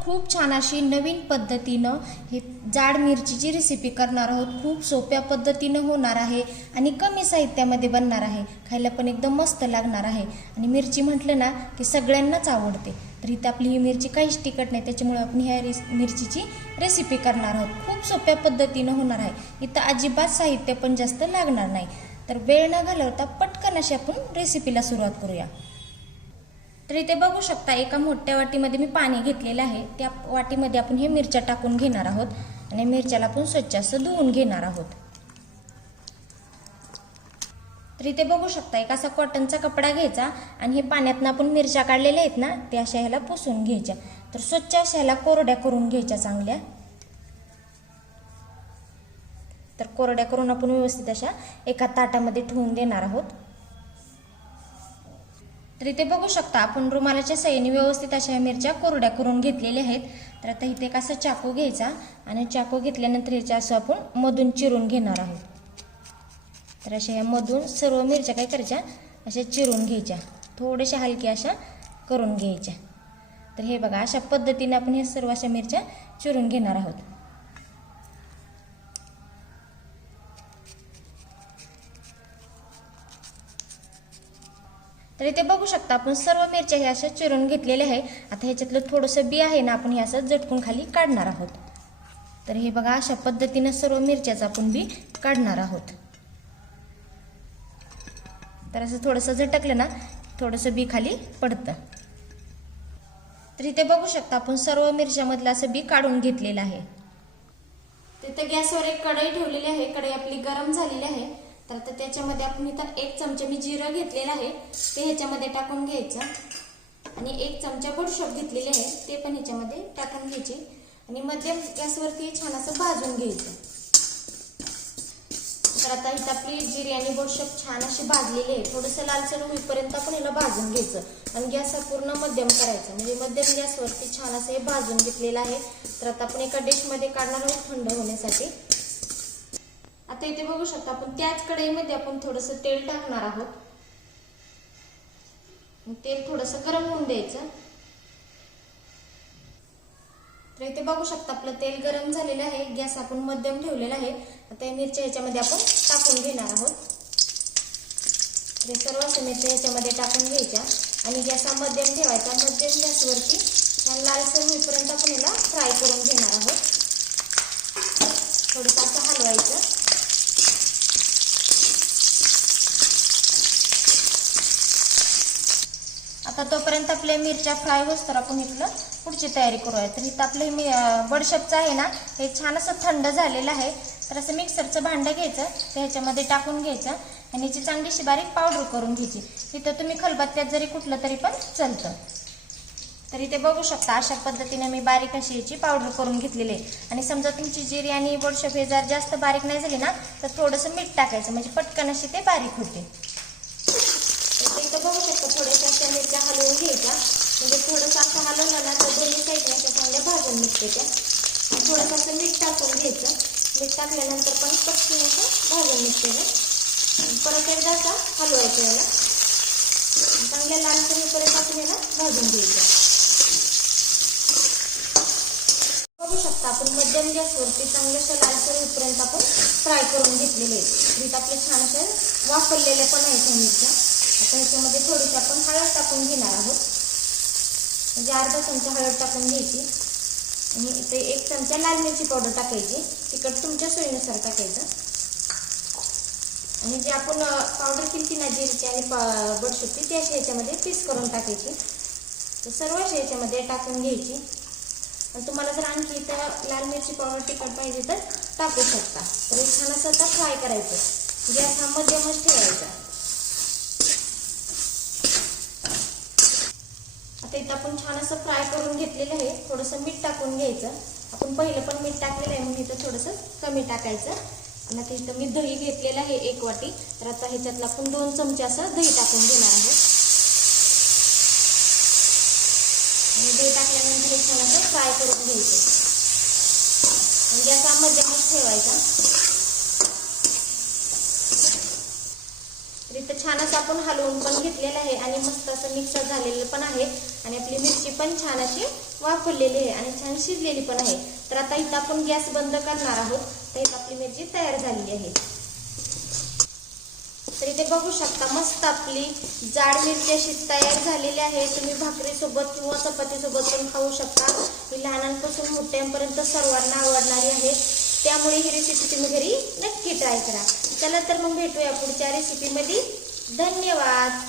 खूप छान अशी नवीन पद्धतीनं हे जाड मिरचीची रेसिपी करणार आहोत. खूप सोप्या पद्धतीनं होणार आहे आणि कमी साहित्यामध्ये बनणार आहे. खायला पण एकदम मस्त लागणार आहे. आणि मिरची म्हटलं ना की सगळ्यांनाच आवडते. तर इथं आपली ही मिरची काहीच तिखट नाही त्याच्यामुळे आपण ह्या रेस मिरचीची रेसिपी करणार आहोत. खूप सोप्या पद्धतीनं होणार आहे. इथं अजिबात साहित्य पण जास्त लागणार नाही. तर वेळ न घालवता पटकन अशी आपण रेसिपीला सुरुवात करूया. तर इथे बघू शकता एका मोठ्या वाटीमध्ये मी पाणी घेतलेलं आहे. त्या वाटीमध्ये आपण हे मिरच्या टाकून घेणार आहोत आणि मिरच्याला आपण स्वच्छ असं धुवून घेणार आहोत. तर इथे बघू शकता एक असा कॉटनचा कपडा घ्यायचा आणि हे पाण्यातनं आपण मिरच्या काढलेल्या आहेत ना त्या अशा ह्याला पुसून घ्यायच्या. तर स्वच्छ अशा ह्याला कोरड्या करून घ्यायच्या चांगल्या. तर कोरड्या करून आपण व्यवस्थित अशा एका ताटामध्ये ठेवून देणार आहोत. तर इथे बघू शकता आपण रुमालाच्या सय्याने व्यवस्थित अशा मिरच्या कोरड्या करून घेतलेल्या आहेत. तर आता इथे एक असा चाकू घ्यायचा आणि चाकू घेतल्यानंतर ह्याच्या असं आपण मधून चिरून घेणार आहोत. तर अशा ह्या मधून सर्व मिरच्या काय करायच्या? अशा चिरून घ्यायच्या. थोड्याशा हलक्या अशा करून घ्यायच्या. तर हे बघा अशा पद्धतीने आपण हे सर्व अशा मिरच्या चिरून घेणार आहोत. तर इथे बघू शकता आपण सर्व मिरच्या ह्या अशा चिरून घेतलेल्या आहे आता ह्याच्यातलं थोडंसं बी आहे ना आपण हे असं झटकून खाली काढणार आहोत. तर हे बघा अशा पद्धतीनं सर्व मिरच्याचं आपण बी काढणार आहोत. तर असं थोडंसं झटकलं ना थोडंसं बी खाली पडतं. तर इथे बघू शकता आपण सर्व मिरच्यामधलं असं बी काढून घेतलेलं आहे. तिथे गॅसवर एक कढई ठेवलेली आहे. कढई आपली गरम झालेली आहे. तर आता त्याच्यामध्ये आपण इथं एक चमचा मी जिरं घेतलेलं आहे ते ह्याच्यामध्ये टाकून घ्यायचं. आणि एक चमचा बडशोप घेतलेले आहे ते पण ह्याच्यामध्ये टाकून घ्यायचे. आणि मध्यम गॅसवरती छान असं भाजून घ्यायचं. तर आता इथं आपली जिरी आणि बडशोप छान अशी भाजलेली आहे. थोडंसं लालसर होईपर्यंत आपण हिला भाजून घ्यायचं. आणि गॅस हा पूर्ण मध्यम करायचा. म्हणजे मध्यम गॅसवरती छान असं हे भाजून घेतलेलं आहे. तर आता आपण एका डिशमध्ये काढणार आहोत थंड होण्यासाठी. आता इथे बघू शकता आपण त्याच कढईमध्ये आपण थोडंसं तेल टाकणार आहोत. तेल थोडंसं गरम होऊन द्यायचं. तर इथे बघू शकता आपलं तेल गरम झालेलं आहे. गॅस आपण मध्यम ठेवलेला आहे. आता या मिरच्या ह्याच्यामध्ये आपण टाकून घेणार आहोत. हे सर्व मिरच्या ह्याच्यामध्ये टाकून घ्यायच्या. आणि गॅस हा मध्यम ठेवायचा. मध्यम गॅसवरती छान लालसर होईपर्यंत आपण याला फ्राय करून घेणार आहोत. थोडंसं असं हलवायचं. तर तोपर्यंत आपल्या मिरच्या फ्राय होस तर आपण इथलं पुढची तयारी करूया. तर इथं आपलं हे मी बडशपचं आहे ना हे छान असं थंड झालेलं आहे. तर असं मिक्सरचं भांडं घ्यायचं ते ह्याच्यामध्ये टाकून घ्यायचं आणि याची चांगलीशी बारीक पावडर करून घ्यायची. इथं तुम्ही खलबत्त्यात जरी कुठलं तरी पण चालतं. तर इथे बघू शकता अशा पद्धतीने मी बारीक अशी याची पावडर करून घेतलेली आहे. आणि समजा तुमची जिरी आणि बडशप हे जर जास्त बारीक नाही झाली ना तर थोडंसं मीठ टाकायचं म्हणजे पटकन अशी ते बारीक होते तर इथं बघू शकता त्या हलवून घ्यायच्या. म्हणजे थोडंसं असं हलवलं ना तर दोन्ही साईडने अशा चांगल्या भाजून निघते त्या. थोडंसं असं मीठ टाकून घ्यायचं. मीठ टाकल्यानंतर पण पक्षी असं भाजून निघते परत एकदा असं हलवायचं याला. चांगल्या लालसर परत आपण याला भाजून घ्यायचं. बघू शकता आपण मध्यम गॅसवरती चांगल्याशा लालसर होईपर्यंत आपण फ्राय करून घेतलेले आहेत मीठ म्हणजे आपले छान असे वापरलेले पण आहेत मीठच्या मिरच्या आता ह्याच्यामध्ये थोडीशी आपण हळद टाकून घेणार आहोत. म्हणजे अर्धा चमचा हळद टाकून घ्यायची. आणि इथे एक चमचा लाल मिरची पावडर टाकायची. तिखट तुमच्या सोयीनुसार टाकायचं. आणि जे आपण पावडर केली ना जिरची आणि बडशेपची ती अशी ह्याच्यामध्ये पीस करून टाकायची. तर सर्व अशा ह्याच्यामध्ये टाकून घ्यायची. आणि तुम्हाला जर आणखी इथं लाल मिरची पावडर तिखट पाहिजे तर टाकू शकता. तर छान असं आता फ्राय करायचं. गॅस हा मध्यमच ठेवायचा. आता इथं आपण छान असं फ्राय करून घेतलेलं आहे. थोडंसं मीठ टाकून घ्यायचं. आपण पहिलं पण मीठ टाकलेलं आहे म्हणून इथं थोडंसं कमी टाकायचं. आणि आता इथं मी दही घेतलेलं आहे एक वाटी. तर आता ह्याच्यातलं आपण दोन चमचे असं दही टाकून घेणार आहोत. आणि दही टाकल्यानंतर हे छान असं फ्राय करून घ्यायचं. म्हणजे असा मध्यमच ठेवायचा. तर छान असं आपण हलवून पण घेतलेलं आहे आणि मस्त असं मिक्सर झालेलं पण आहे. आणि आपली मिरची पण छान अशी वापरलेली आहे आणि छान शिजलेली पण आहे. तर आता इथं आपण गॅस बंद करणार आहोत. तर इथं आपली मिरची तयार झालेली आहे. तर इथे बघू शकता मस्त आपली जाड मिरची अशी तयार झालेली आहे. तुम्ही भाकरीसोबत किंवा चपातीसोबत पण खाऊ शकता. ही लहानांपासून मोठ्यांपर्यंत सर्वांना आवडणारी आहे. त्यामुळे ही रेसिपी तुम्ही घरी नक्की ट्राय करा. चला तर मग भेटूया पुढच्या रेसिपीमध्ये धन्यवाद.